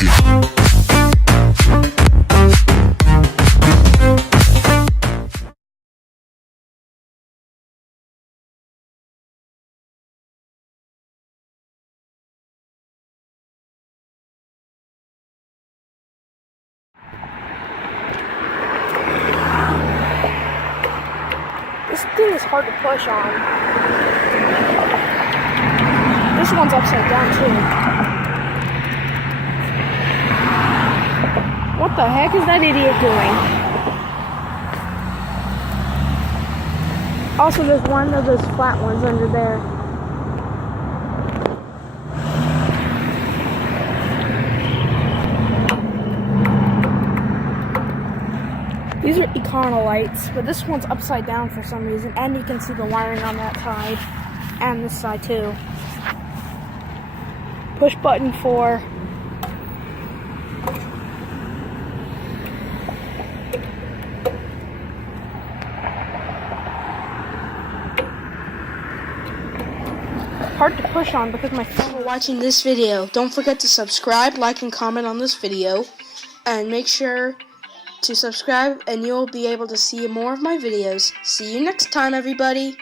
wicked. This thing is hard to push on. This one's upside down too. What the heck is that idiot doing? Also, there's one of those flat ones under there. These are Econolites, but this one's upside down for some reason, and you can see the wiring on that side, and this side too. Push button 4. Hard to push on because my phone. Thanks for watching this video. Don't forget to subscribe, like, and comment on this video, and make sure to subscribe and you'll be able to see more of my videos. See you next time, everybody.